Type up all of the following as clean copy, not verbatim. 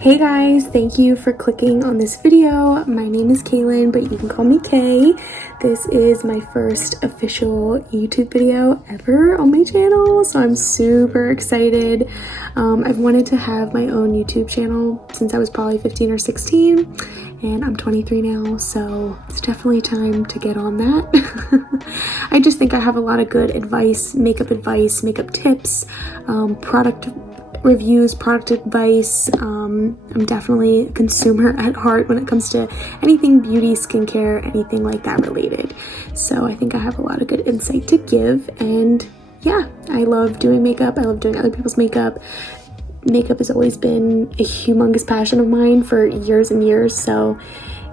Hey guys, thank you for clicking on this video. My name is Kaylin, but you can call me Kay. This is my first official YouTube video ever on my channel, so I'm super excited. I've wanted to have my own YouTube channel since I was probably 15 or 16, and I'm 23 now, so it's definitely time to get on that. I just think I have a lot of good advice, makeup tips, product reviews, product advice. I'm definitely a consumer at heart when it comes to anything beauty, skincare, anything like that related. So I think I have a lot of good insight to give, and yeah, I love doing makeup. I love doing other people's makeup. Makeup has always been a humongous passion of mine for years and years, so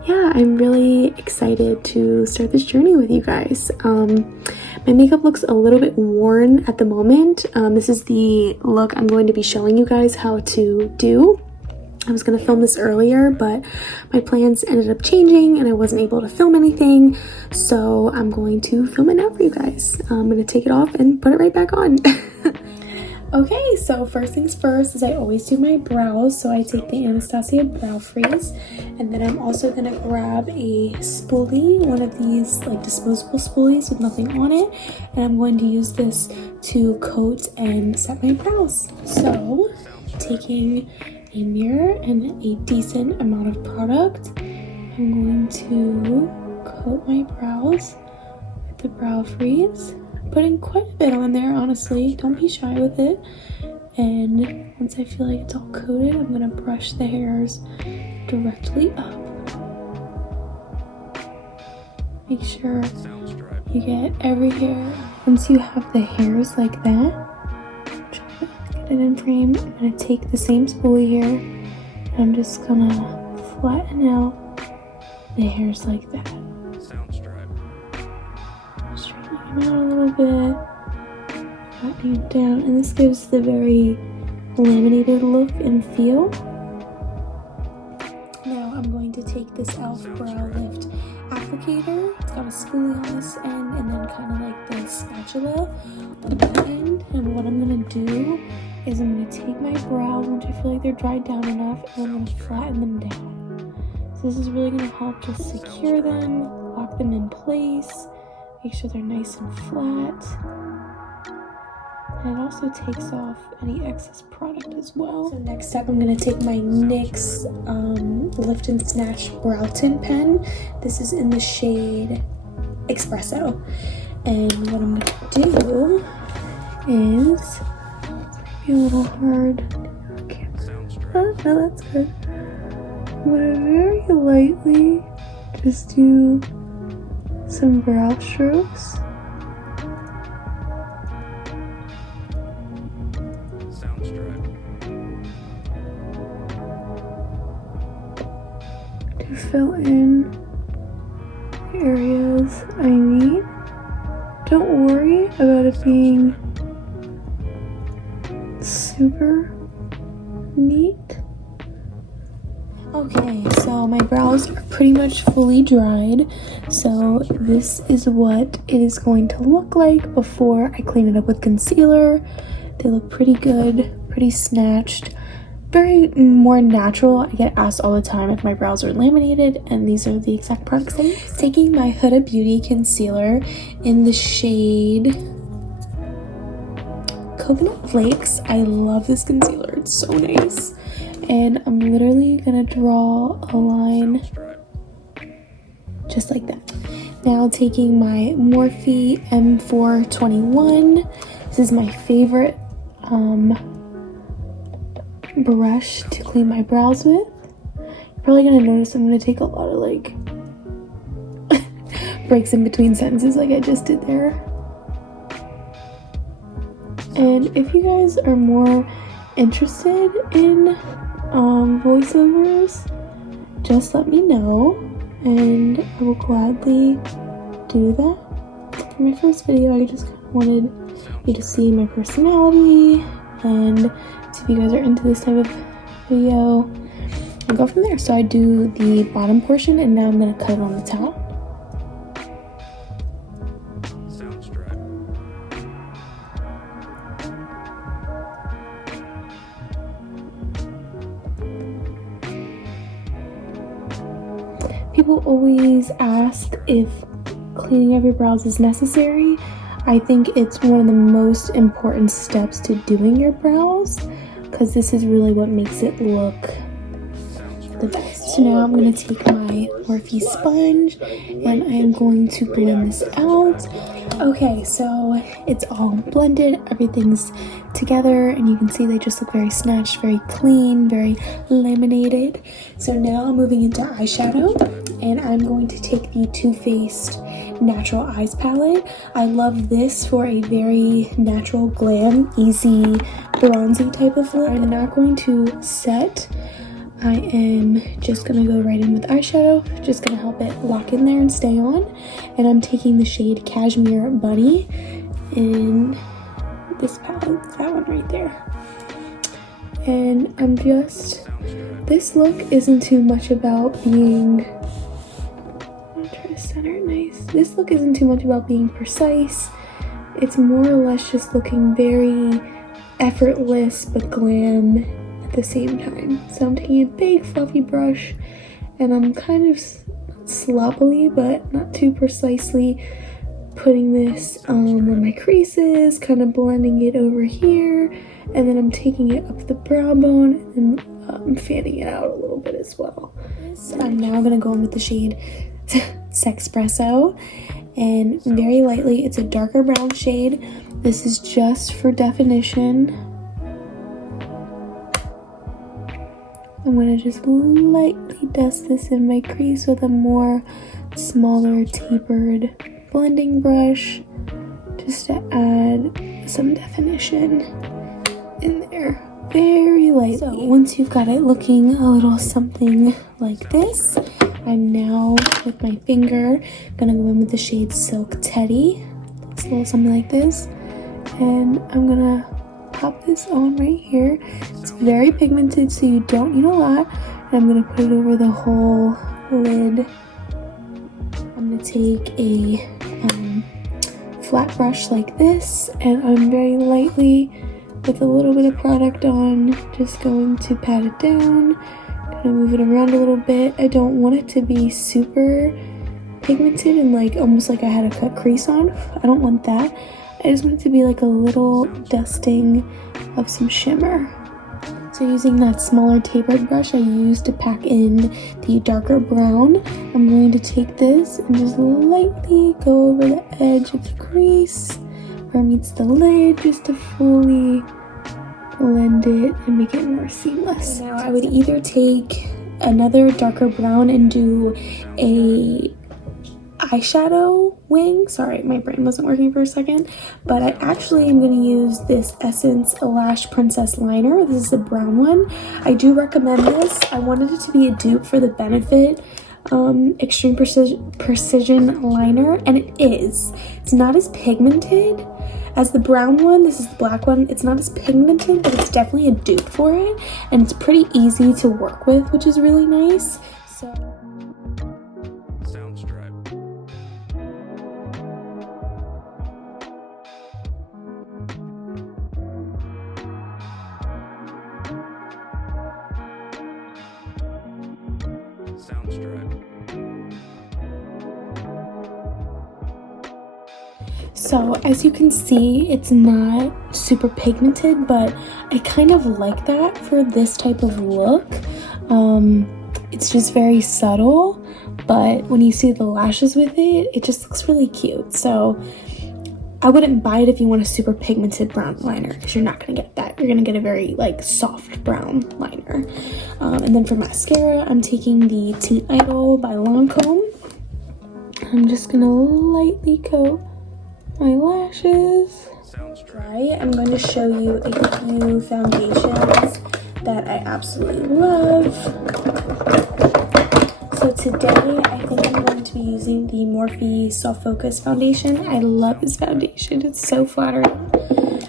yeah, I'm really excited to start this journey with you guys. My makeup looks a little bit worn at the moment. This is the look I'm going to be showing you guys how to do. I was going to film this earlier, but my plans ended up changing and I wasn't able to film anything, so I'm going to film it now for you guys. I'm going to take it off and put it right back on. Okay, so first things first is I always do my brows, so I take the Anastasia Brow Freeze, and then I'm also going to grab a spoolie, one of these like disposable spoolies with nothing on it, and I'm going to use this to coat and set my brows. So, taking a mirror and a decent amount of product, I'm going to coat my brows with the Brow Freeze. Putting quite a bit on there, honestly. Don't be shy with it. And once I feel like it's all coated, I'm gonna brush the hairs directly up. Make sure you get every hair. Once you have the hairs like that, try to get it in frame. I'm gonna take the same spoolie here, and I'm just gonna flatten out the hairs like that. Out a little bit, flattening it down, and this gives the very laminated look and feel. Now I'm going to take this e.l.f. Brow Lift applicator. It's got a spoolie on this end and then kind of like the spatula on that end. And what I'm going to do is I'm going to take my brows once I feel like they're dried down enough, and I'm going to flatten them down. So this is really going to help just secure them, lock them in place. Make sure they're nice and flat. And it also takes off any excess product as well. So next up, I'm going to take my NYX Lift and Snatch Brow Tint Pen. This is in the shade Espresso. And what I'm going to do is, be a little hard. Okay. Oh, no, that's good. I'm going to very lightly just do some brow strokes. To fill in the areas I need. Don't worry about it being super neat. Okay, so my brows are pretty much fully dried, so this is what it is going to look like before I clean it up with concealer. They look pretty good, pretty snatched, very more natural. I get asked all the time if my brows are laminated, and these are the exact products I use. Taking my Huda Beauty concealer in the shade Coconut Flakes. I love this concealer, it's so nice. And I'm literally gonna draw a line just like that. Now taking my Morphe M421. This is my favorite brush to clean my brows with. You're probably gonna notice I'm gonna take a lot of like breaks in between sentences like I just did there. And if you guys are more interested in voiceovers, just let me know and I will gladly do that. For my first video, I just kind of wanted you to see my personality and see if you guys are into this type of video and go from there. So I do the bottom portion, and now I'm going to cut it on the top. People always ask if cleaning of your brows is necessary. I think it's one of the most important steps to doing your brows because this is really what makes it look the best. So now I'm going to take my Morphe sponge and I am going to blend this out. Okay, so it's all blended, everything's together, and you can see they just look very snatched, very clean, very laminated. So now I'm moving into eyeshadow, and I'm going to take the Too Faced Natural Eyes palette. I love this for a very natural, glam, easy, bronzy type of look. I'm not going to set. I am just gonna go right in with eyeshadow, just gonna help it lock in there and stay on. And I'm taking the shade Cashmere Bunny in this palette, that one right there. And I'm just, this look isn't too much about being, I'm gonna try to center it nice. This look isn't too much about being precise. It's more or less just looking very effortless but glam the same time. So I'm taking a big fluffy brush and I'm kind of sloppily but not too precisely putting this on my creases, kind of blending it over here, and then I'm taking it up the brow bone and I'm fanning it out a little bit as well. So I'm now gonna go in with the shade Sexpresso, and very lightly, it's a darker brown shade. This is just for definition. I'm going to just lightly dust this in my crease with a more smaller tapered blending brush just to add some definition in there very lightly. So once you've got it looking a little something like this, I'm now with my finger going to go in with the shade Silk Teddy. Looks a little something like this, and I'm going to pop this on right here. It's very pigmented, so you don't need a lot. And I'm gonna put it over the whole lid. I'm gonna take a flat brush like this, and I'm very lightly, with a little bit of product on, just going to pat it down. Gonna move it around a little bit. I don't want it to be super pigmented and like almost like I had a cut crease on. I don't want that. I just want it to be like a little dusting of some shimmer. So using that smaller tapered brush I used to pack in the darker brown, I'm going to take this and just lightly go over the edge of the crease where it meets the lid, just to fully blend it and make it more seamless. Now I would either take another darker brown and do a eyeshadow wing. Sorry, my brain wasn't working for a second, but I actually am going to use this Essence Lash Princess liner. This is the brown one. I do recommend this. I wanted it to be a dupe for the Benefit Extreme Precision liner, and it is. It's not as pigmented as the brown one. This is the black one. It's not as pigmented, but it's definitely a dupe for it, and it's pretty easy to work with, which is really nice. So So as you can see, it's not super pigmented, but I kind of like that for this type of look. It's just very subtle, but when you see the lashes with it, it just looks really cute. So I wouldn't buy it if you want a super pigmented brown liner, because you're not going to get that. You're going to get a very like soft brown liner. And then for mascara, I'm taking the Teen Idol by Lancome. I'm just going to lightly coat my lashes. Right, I'm going to show you a few foundations that I absolutely love. So today I think I'm going to be using the Morphe Soft Focus foundation. I love this foundation, it's so flattering.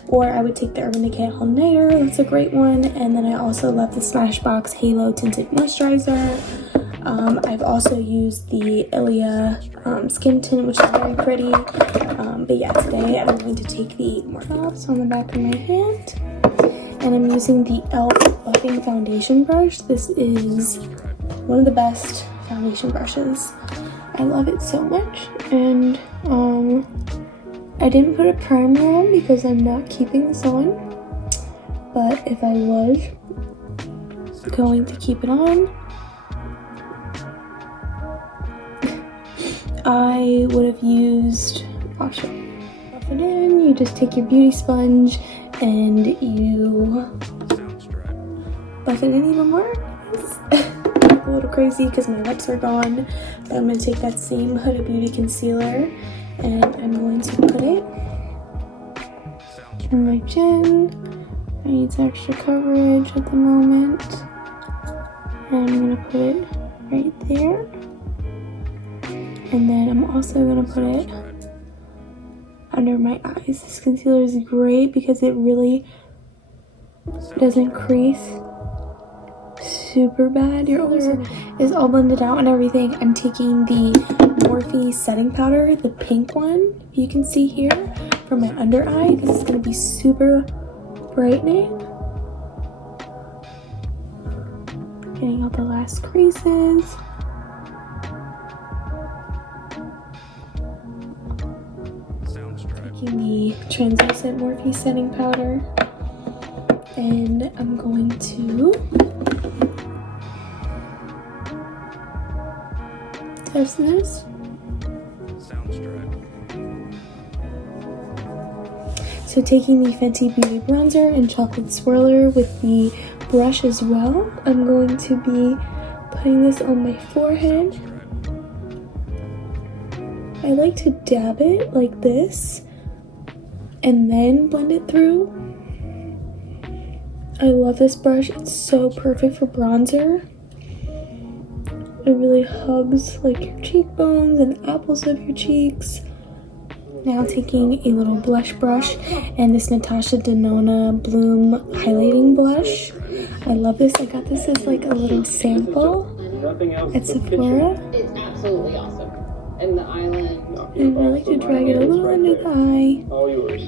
Or I would take the Urban Decay All Nighter, that's a great one. And then I also love the Smashbox Halo Tinted Moisturizer. I've also used the Ilia Skin Tint, which is very pretty. But yeah, today I'm going to take the Morphe on the back of my hand. and I'm using the e.l.f. buffing foundation brush. This is one of the best foundation brushes. I love it so much. And I didn't put a primer on because I'm not keeping this on, but if I was going to keep it on, I would have used, I'll show you. Buff it in, you just take your beauty sponge and you buff it in even more. A little crazy because my lips are gone, but I'm going to take that same Huda Beauty concealer and I'm going to put it in my chin. I need some extra coverage at the moment, and I'm going to put it right there, and then I'm also going to put it under my eyes. This concealer is great because it really doesn't crease super bad. Your color is all blended out and everything. I'm taking the Morphe setting powder, the pink one, you can see here, for my under eye. This is going to be super brightening. Getting out the last creases. Taking the translucent Morphe setting powder, and I'm going to test this. So taking the Fenty Beauty bronzer and chocolate swirler with the brush as well, I'm going to be putting this on my forehead. I like to dab it like this and then blend it through. I love this brush. It's so perfect for bronzer. It really hugs like your cheekbones and the apples of your cheeks. Now taking a little blush brush and this Natasha Denona Bloom highlighting blush. I love this. I got this as like a little sample at Sephora. It's absolutely awesome. And the island. And I like to drag it a little under the eye. All yours.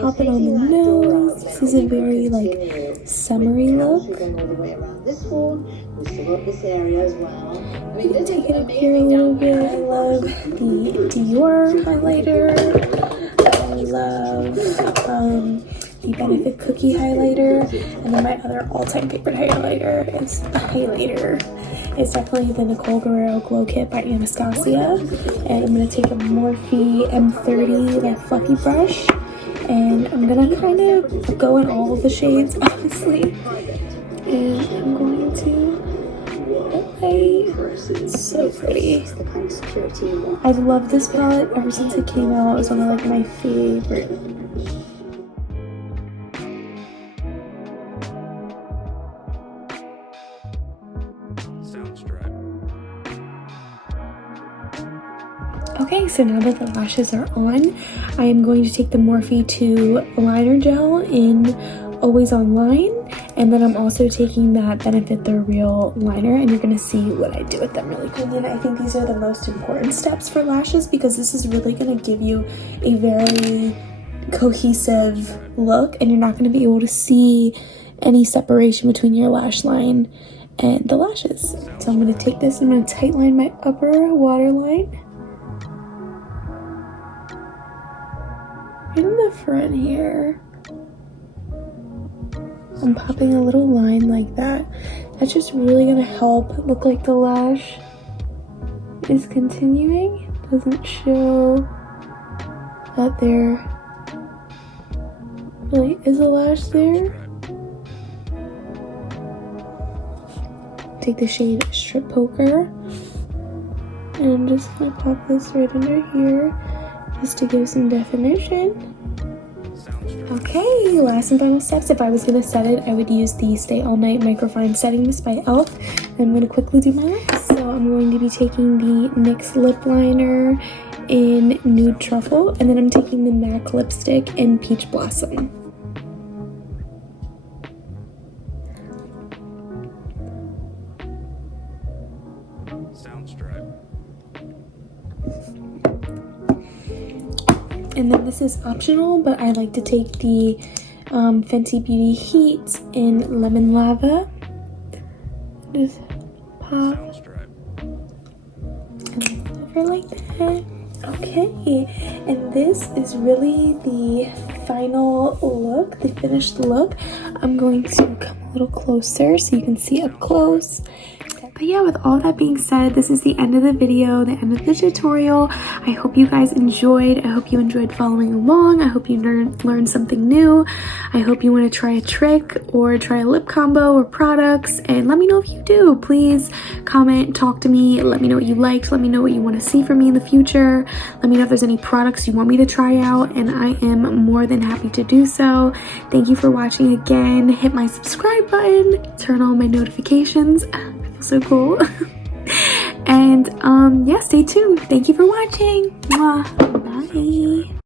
Pop it on the nose. This is a very like summery look. This wall, we still got this area as well. I mean, Take it up here a little bit. I love the Dior highlighter. I love the Benefit Cookie highlighter. And then my other all-time favorite highlighter is a highlighter. It's definitely the Nicole Guerrero Glow Kit by Anastasia. And I'm going to take a Morphe M30 like fluffy brush. And I'm going to kind of go in all of the shades, honestly. And I'm going to apply. It's so pretty. I've loved this palette ever since it came out. It was one of like my favorite. Okay, so now that the lashes are on, I am going to take the Morphe 2 liner gel in Always Online, and then I'm also taking that Benefit The Real liner, and you're going to see what I do with them really quickly. And I think these are the most important steps for lashes because this is really going to give you a very cohesive look, and you're not going to be able to see any separation between your lash line and the lashes. So I'm going to take this and I'm going to tightline my upper waterline. In the front here, I'm popping a little line like that. That's just really gonna help look like the lash is continuing. Doesn't show that there really is a lash there. Take the shade Strip Poker, and I'm just gonna pop this right under here just to give some definition. Okay, last and final steps. If I was going to set it, I would use the Stay All Night Microfine Setting Mist by e.l.f. I'm going to quickly do my lips. So I'm going to be taking the NYX lip liner in Nude Truffle, and then I'm taking the MAC lipstick in Peach Blossom. And then this is optional, but I like to take the Fenty Beauty Heat in Lemon Lava. Just pop and over like that. Okay, and this is really the final look, the finished look. I'm going to come a little closer so you can see up close. But yeah, with all that being said, this is the end of the video, the end of the tutorial. I hope you guys enjoyed. I hope you enjoyed following along. I hope you learned something new. I hope you want to try a trick or try a lip combo or products, and let me know if you do. Please comment, talk to me, let me know what you liked, let me know what you want to see from me in the future. Let me know if there's any products you want me to try out, and I am more than happy to do so. Thank you for watching again. Hit my subscribe button, turn on my notifications. So cool. And yeah, stay tuned. Thank you for watching. Mwah. Bye.